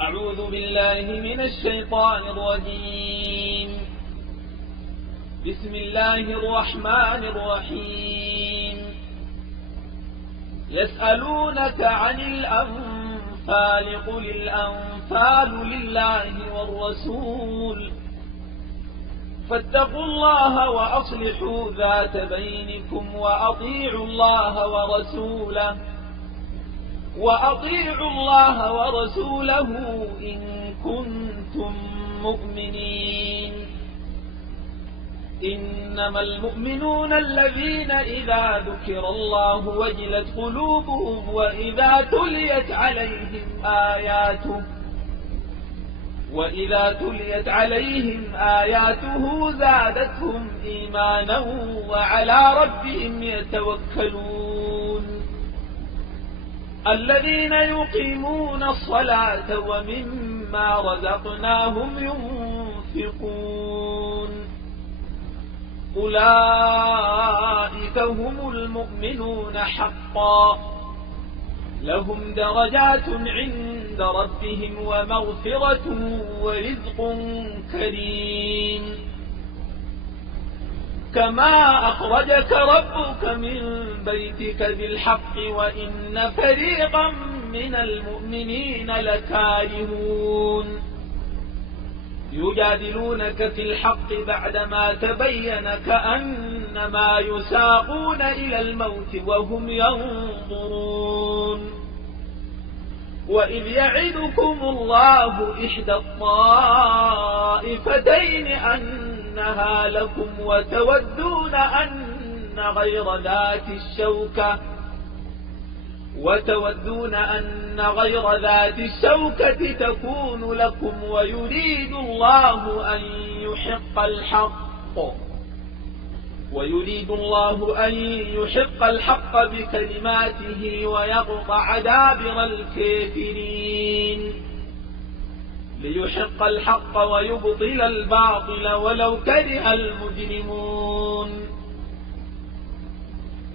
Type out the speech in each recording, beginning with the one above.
أعوذ بالله من الشيطان الرجيم. بسم الله الرحمن الرحيم. يسألونك عن الأنفال قل الأنفال لله والرسول فاتقوا الله وأصلحوا ذات بينكم وأطيعوا الله ورسوله إن كنتم مؤمنين. إنما المؤمنون الذين إذا ذكر الله وجلت قلوبهم وإذا تليت عليهم آياته زادتهم إيمانا وعلى ربهم يتوكلون. الذين يقيمون الصلاة ومما رزقناهم ينفقون أولئك هم المؤمنون حقا لهم درجات عند ربهم ومغفرة ورزق كريم. كما أخرجك ربك من بيتك بالحق وإن فريقا من المؤمنين لكارهون يجادلونك في الحق بعدما تبين كأنما يساقون إلى الموت وهم ينظرون. وإذ يعدكم الله إحدى الطائفتين أنها لكم وتودون أن غير ذات الشوكة تكون لكم ويريد الله أن يحق الحق بكلماته ويقطع دابر الكافرين ليحق الحق ويبطل الباطل ولو كره المجرمون.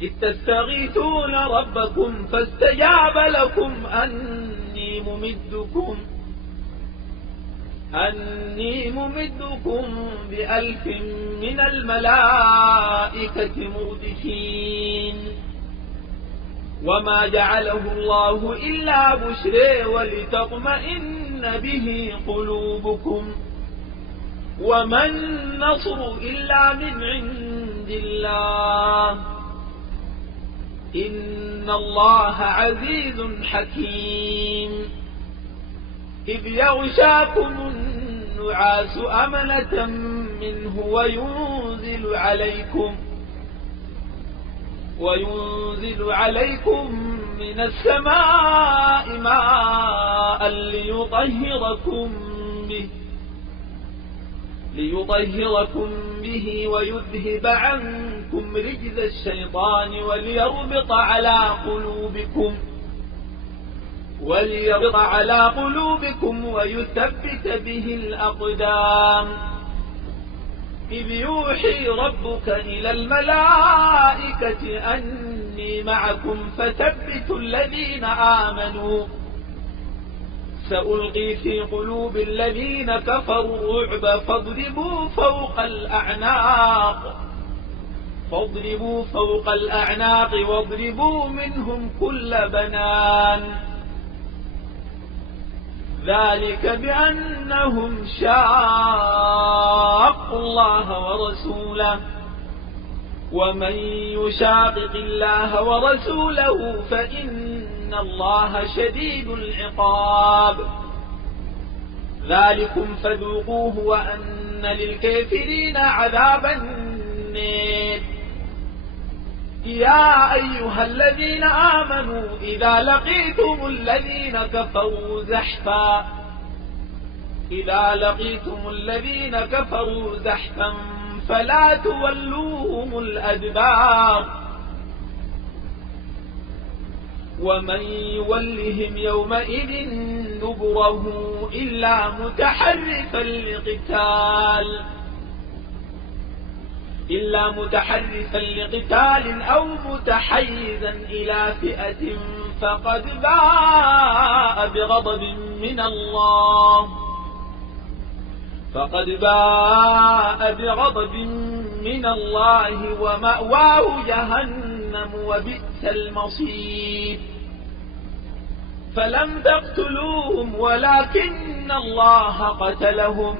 إذ تستغيثون ربكم فاستجاب لكم أني ممدكم ب1000 من الملائكة مردفين. وما جعله الله إلا بشرى ولتطمئن به قلوبكم وما النصر إلا من عند الله إن الله عزيز حكيم. إذ يغشاكم النعاس أمنة منه وينزل عليكم من السماء ماء ليطهركم به ويذهب عنكم رجز الشيطان وليربط على قلوبكم ويثبت به الأقدام. إذ يوحي ربك إلى الملائكة أني معكم فثبتوا الذين آمنوا سألقي في قلوب الذين كفروا الرعب فاضربوا فوق الأعناق واضربوا منهم كل بنان. ذلك بأنهم شاقوا الله ورسوله ومن يشاقق الله ورسوله فإن الله شديد العقاب. ذلكم فذوقوه وأن للكافرين عذاب النار. يا أيها الذين آمنوا إذا لقيتم الذين كفروا زحفا فلا تولوهم الأدبار ومن يولهم يومئذ دبره إلا متحرفا لقتال أو متحيزا إلى فئة فقد باء بغضب من الله من الله ومأواه جهنم وبئس المصير. فلم تقتلوهم ولكن الله قتلهم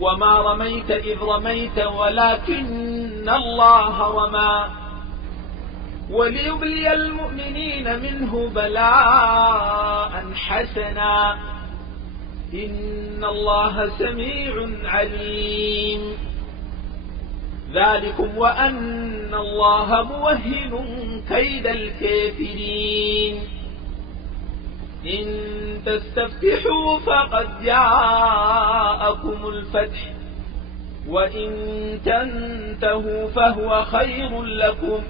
وما رميت إذ رميت ولكن الله رمى وليبلي المؤمنين منه بلاء حسنا إن الله سميع عليم. ذلكم وأن الله موهن كيد الكافرين. إن تستفتحوا فقد جاءكم الفتح وإن تنتهوا فهو خير لكم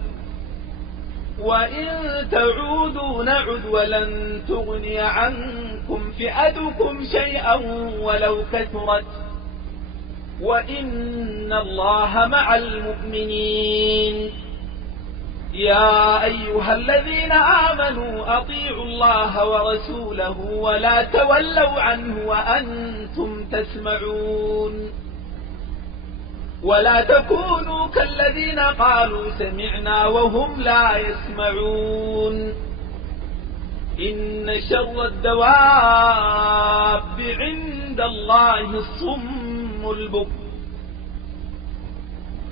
وإن تعودوا نعد ولن تغني عنكم فئتكم شيئا ولو كثرت وإن الله مع المؤمنين. يا أيها الذين آمنوا أطيعوا الله ورسوله ولا تولوا عنه وأنتم تسمعون ولا تكونوا كالذين قالوا سمعنا وهم لا يسمعون. إن شر الدواب عند الله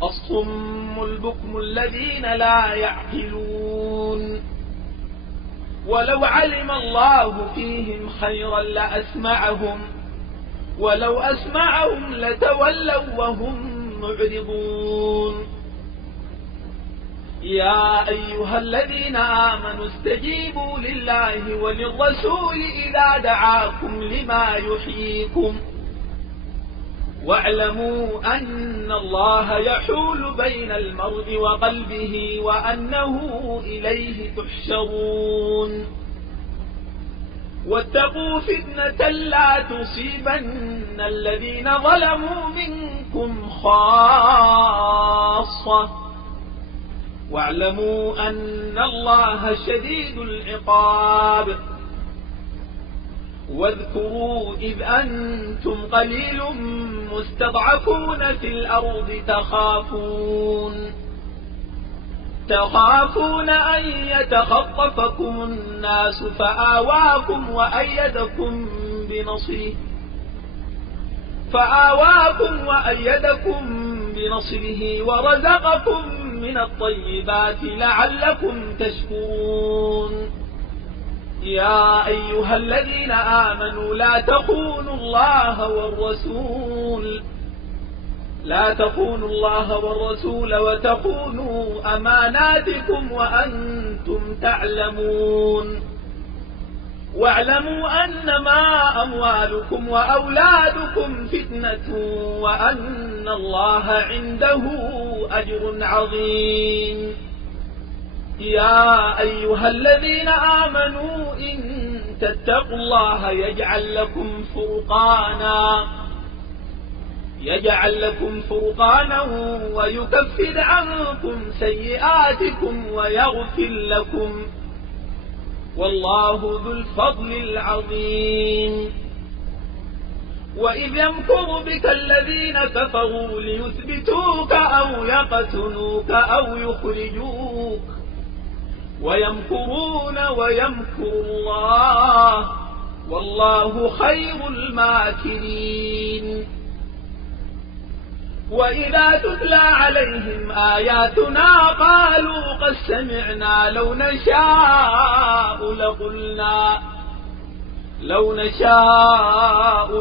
الصم البكم الذين لا يعقلون. ولو علم الله فيهم خيرا لأسمعهم ولو أسمعهم لتولوا وهم معرضون. يا أيها الذين آمنوا استجيبوا لله وللرسول إذا دعاكم لما يحييكم واعلموا أن الله يحول بين المرء وقلبه وأنه إليه تحشرون. واتقوا فتنة لا تصيبن الذين ظلموا منكم خاصة واعلموا أن الله شديد العقاب. واذكروا إذ أنتم قليل مستضعفون في الأرض تخافون أن يتخطفكم الناس فآواكم وأيدكم بنصره ورزقكم من الطيبات لعلكم تشكرون. يا أيها الذين آمنوا لا تخونوا الله والرسول وتخونوا أماناتكم وأنتم تعلمون. واعلموا أنما أموالكم وأولادكم فتنة وأن الله عنده أجر عظيم. يا أيها الذين آمنوا إن تتقوا الله يجعل لكم فرقانا ويكفر عنكم سيئاتكم ويغفر لكم والله ذو الفضل العظيم. وإذ يمكر بك الذين كفروا ليثبتوك أو يقتلوك أو يخرجوك ويمكرون ويمكر الله والله خير الماكرين. وإذا تتلى عليهم آياتنا قالوا قد سمعنا لو نشاء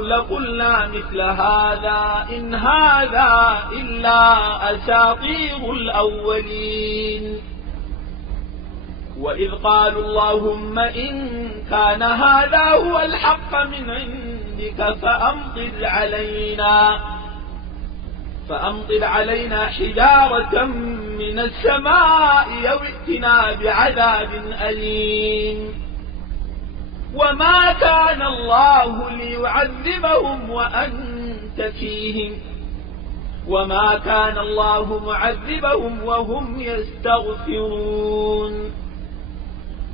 لقلنا مثل هذا إن هذا إلا أساطير الأولين. وإذ قالوا اللهم إن كان هذا هو الحق من عندك فأمطر علينا حجارة من السماء أو ائتنا بعذاب أليم. وما كان الله ليعذبهم وأنت فيهم وما كان الله معذبهم وهم يستغفرون.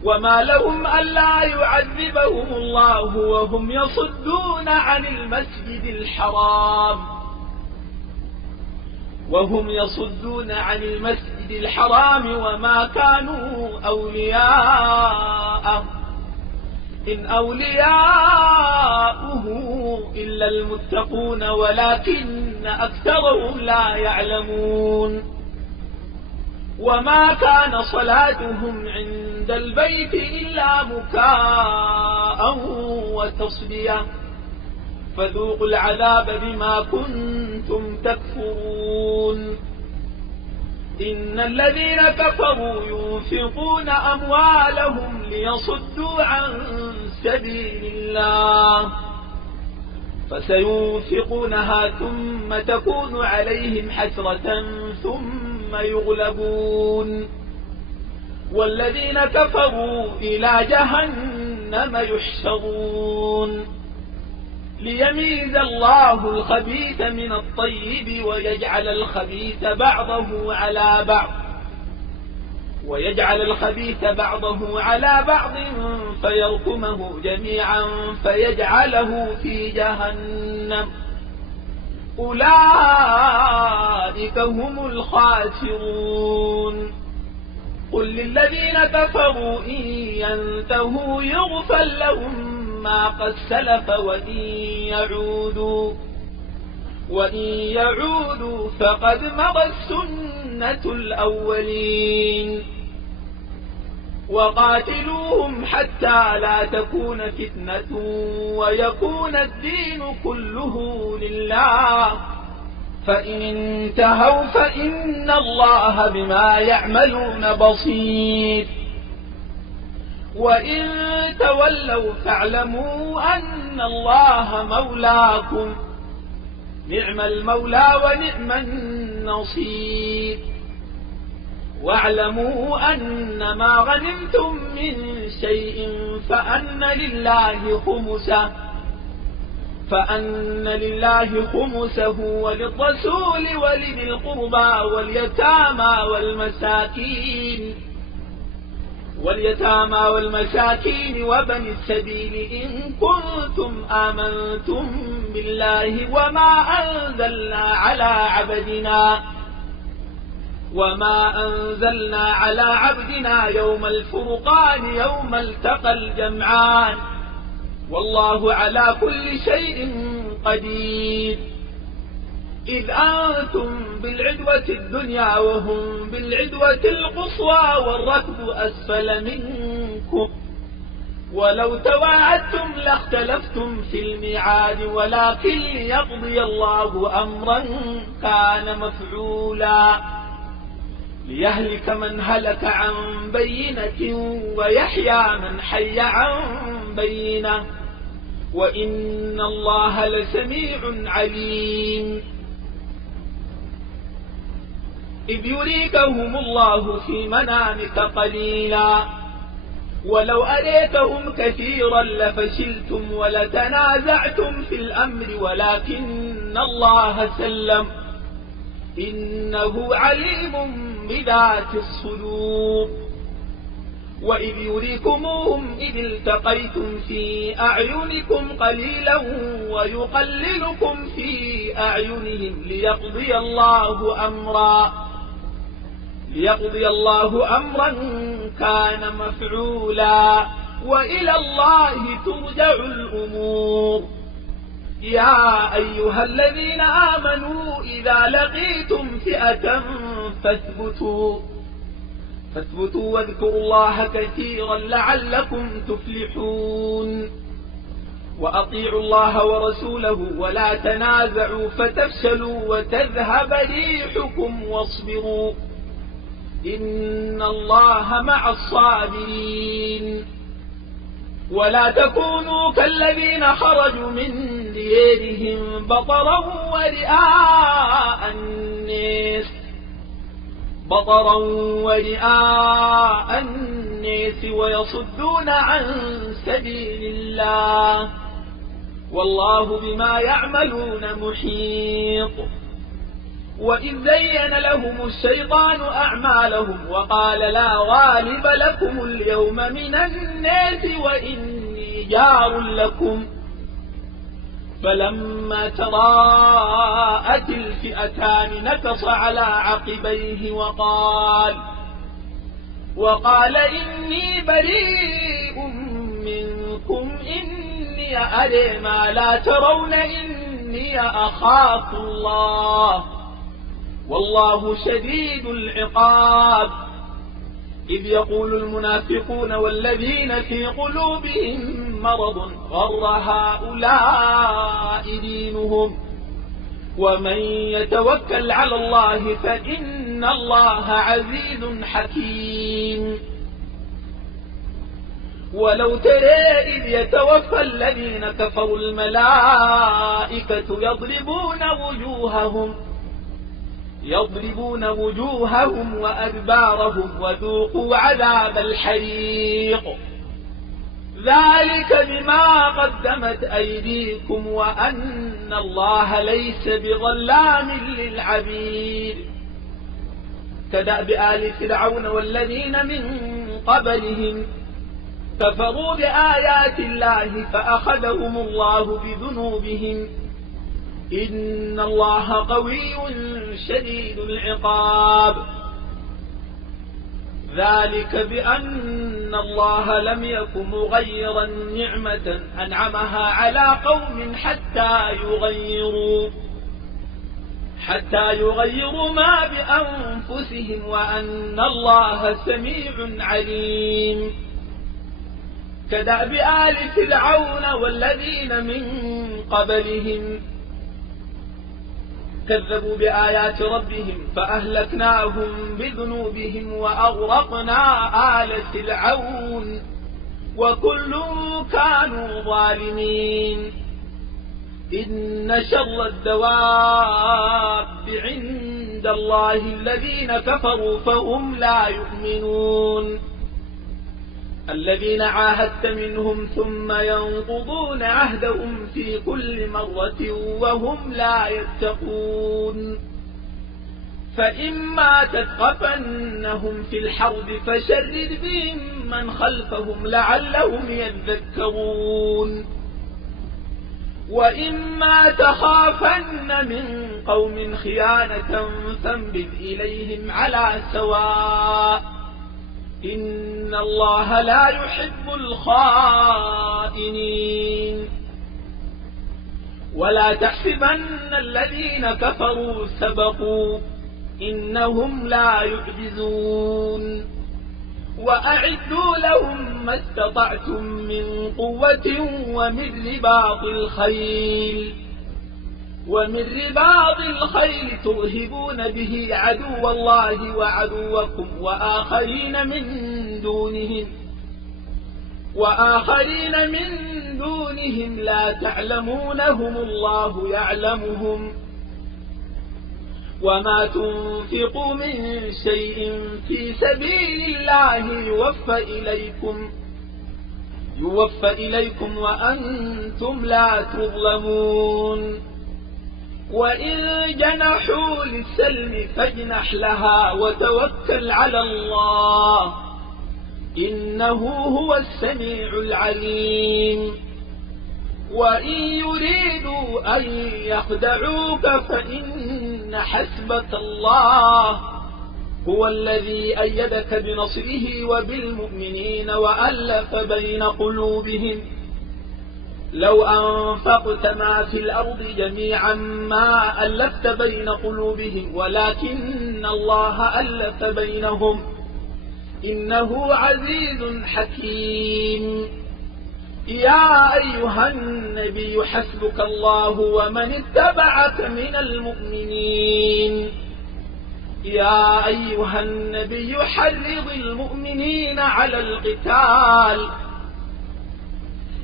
وما لهم ألا يعذبهم الله وهم يصدون عن المسجد الحرام وما كانوا أولياءه إن أولياؤه إلا المتقون ولكن أكثرهم لا يعلمون وما كان صلاتهم عند البيت إلا مكاء وتصدية فذوقوا العذاب بما كنتم تكفرون إن الذين كفروا ينفقون أموالهم ليصدوا عن سبيل الله فسينفقونها ثم تكون عليهم حسرة ثم يغلبون والذين كفروا إلى جهنم يحشرون ليميز الله الخبيث من الطيب ويجعل الخبيث بعضه على بعض فيركمه جميعا فيجعله في جهنم أولئك هم الخاسرون قل للذين كفروا إن ينتهوا يغفر لهم ما قد سلف وإن يعودوا فقد مضت سنة الأولين وقاتلوهم حتى لا تكون فتنة ويكون الدين كله لله فإن انتهوا فإن الله بما يعملون بصير وإن تولوا فاعلموا أن الله مولاكم نعم المولى ونعم النصير واعلموا أن ما غنمتم من شيء فأن لله خمسه وللرسول ولذي القربى واليتامى وبني السبيل إن كنتم آمنتم بالله وما أنزلنا على عبدنا يوم الفرقان يوم التقى الجمعان والله على كل شيء قدير إذ أنتم بالعدوة الدنيا وهم بالعدوة القصوى والركب أسفل منكم ولو تواعدتم لاختلفتم في الميعاد ولكن ليقضي الله أمرا كان مفعولا ليهلك من هلك عن بينة ويحيى من حي عن بينة وإن الله لسميع عليم إذ يريكهم الله في منامك قليلا ولو أريتهم كثيرا لفشلتم ولتنازعتم في الأمر ولكن الله سلم إنه عليم بذات الصدور وإذ يريكموهم إذ التقيتم في أعينكم قليلا ويقللكم في أعينهم ليقضي الله أمرا كان مفعولا وإلى الله ترجع الأمور يا أيها الذين آمنوا إذا لقيتم فئة فاثبتوا واذكروا الله كثيرا لعلكم تفلحون وأطيعوا الله ورسوله ولا تنازعوا فتفشلوا وتذهب ريحكم واصبروا إن الله مع الصابرين ولا تكونوا كالذين خرجوا من ديارهم بطرا ورئاء الناس ويصدون عن سبيل الله والله بما يعملون محيط وإذ زين لهم الشيطان أعمالهم وقال لا غالب لكم اليوم من الناس وإني جار لكم فلما تراءت الفئتان نكص على عقبيه وقال إني بريء منكم إني أرى ما لا ترون إني أخاف الله والله شديد العقاب إذ يقول المنافقون والذين في قلوبهم مرض غر هؤلاء دينهم ومن يتوكل على الله فإن الله عزيز حكيم ولو ترى إذ يتوفى الذين كفروا الملائكة يضربون وجوههم وأدبارهم وذوقوا عذاب الحريق ذلك بما قدمت أيديكم وأن الله ليس بظلام للعبيد كدأب آل فرعون والذين من قبلهم كفروا بآيات الله فأخذهم الله بذنوبهم إن الله قوي شديد العقاب ذلك بأن الله لم يكن مغيرا نعمة أنعمها على قوم حتى يغيروا ما بأنفسهم وأن الله سميع عليم كدأب آل فرعون والذين من قبلهم كذبوا بآيات ربهم فأهلكناهم بذنوبهم وأغرقنا آل فرعون وكل كانوا ظالمين إن شر الدواب عند الله الذين كفروا فهم لا يؤمنون الذين عاهدت منهم ثم ينقضون عهدهم في كل مرة وهم لا يتقون فإما تثقفنهم في الحرب فشرد بهم من خلفهم لعلهم يذكرون وإما تخافن من قوم خيانة فانبذ إليهم على سواء إن الله لا يحب الخائنين ولا تحسبن الذين كفروا سبقوا إنهم لا يعجزون وأعدوا لهم ما استطعتم من قوة ومن رباط الخيل ترهبون به عدو الله وعدوكم وآخرين من دونهم لا تعلمونهم الله يعلمهم وما تنفقوا من شيء في سبيل الله يوفى إليكم وأنتم لا تظلمون وإن جنحوا للسلم فاجنح لها وتوكل على الله إنه هو السميع العليم وإن يريدوا أن يخدعوك فإن حسبك الله هو الذي أيدك بنصره وبالمؤمنين وألف بين قلوبهم لو أنفقت ما في الأرض جميعا ما ألفت بين قلوبهم ولكن الله ألف بينهم إنه عزيز حكيم يا أيها النبي حسبك الله ومن اتبعك من المؤمنين يا أيها النبي حرض المؤمنين على القتال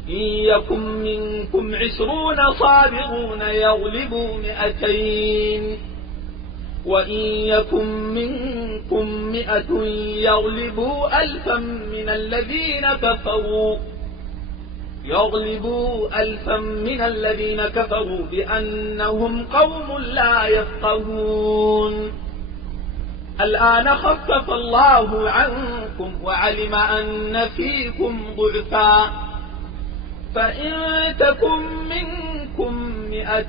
إن يكن منكم 20 صابرون يغلبوا 200 وإن يكن منكم 100 يغلبوا 1000 من الذين كفروا يغلبوا ألفا من الذين كفروا بأنهم قوم لا يفقهون. الآن خفف الله عنكم وعلم أن فيكم ضعفا، فإن تكن منكم 100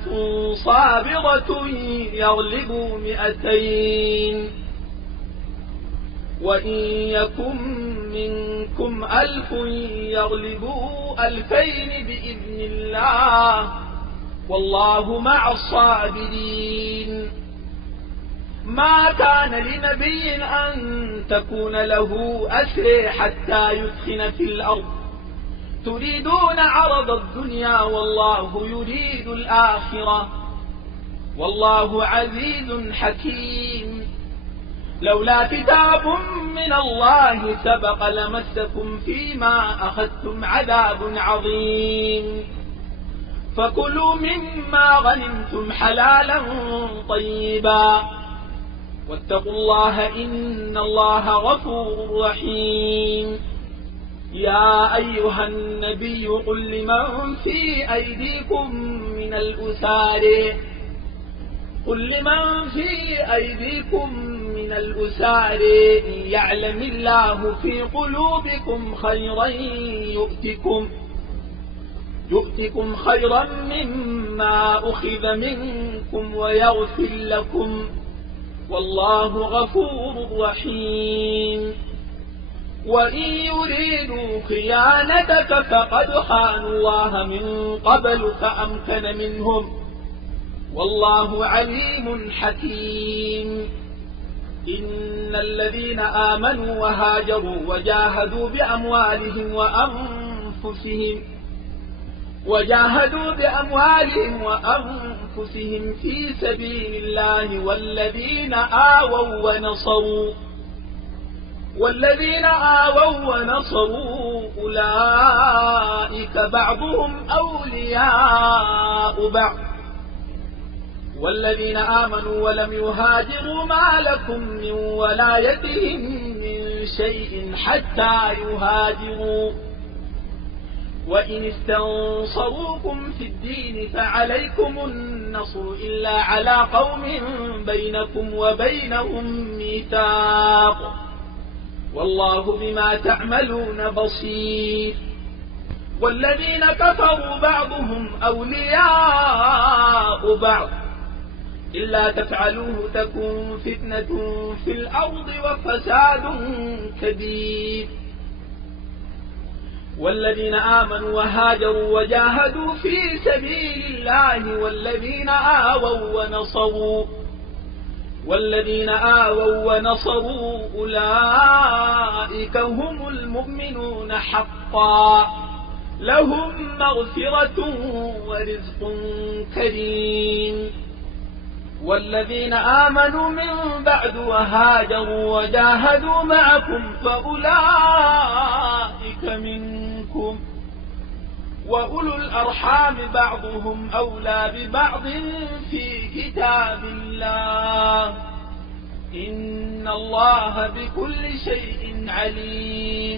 صابرة يغلبوا 200، وإن يكن منكم 1000 يغلبوا 2000 بإذن الله، والله مع الصابرين. ما كان لنبي أن تكون له أسر حتى يثخن في الأرض، تريدون عرض الدنيا والله يريد الآخرة، والله عزيز حكيم. لولا كتاب من الله سبق لمسكم فيما أخذتم عذاب عظيم، فكلوا مما غنمتم حلالا طيبا، واتقوا الله إن الله غفور رحيم. يا أيها النبي قل لمن في أيديكم من الأسار إن يعلم الله في قلوبكم خيرا يؤتكم خيرا مما أخذ منكم ويغفر لكم، والله غفور رحيم. وإن يريدوا خيانتك فقد خانوا الله من قبل فأمكن منهم، والله عليم حكيم. إن الذين آمنوا وهاجروا وجاهدوا بأموالهم وأنفسهم في سبيل الله والذين آووا ونصروا أولئك بعضهم أولياء بعض، والذين آمنوا ولم يهاجروا ما لكم من ولايتهم من شيء حتى يهاجروا، وإن استنصروكم في الدين فعليكم النصر إلا على قوم بينكم وبينهم ميثاق، والله بما تعملون بصير. والذين كفروا بعضهم أولياء بعض إلا تفعلوه تكن فتنة في الأرض وفساد كبير. والذين آمنوا وهاجروا وجاهدوا في سبيل الله والذين آووا ونصروا أولئك هم المؤمنون حقا، لهم مغفرة ورزق كريم. والذين آمنوا من بعد وهاجروا وجاهدوا معكم فأولئك منكم، وأولو الأرحام بعضهم أولى ببعض في كتاب الله، إن الله بكل شيء عليم.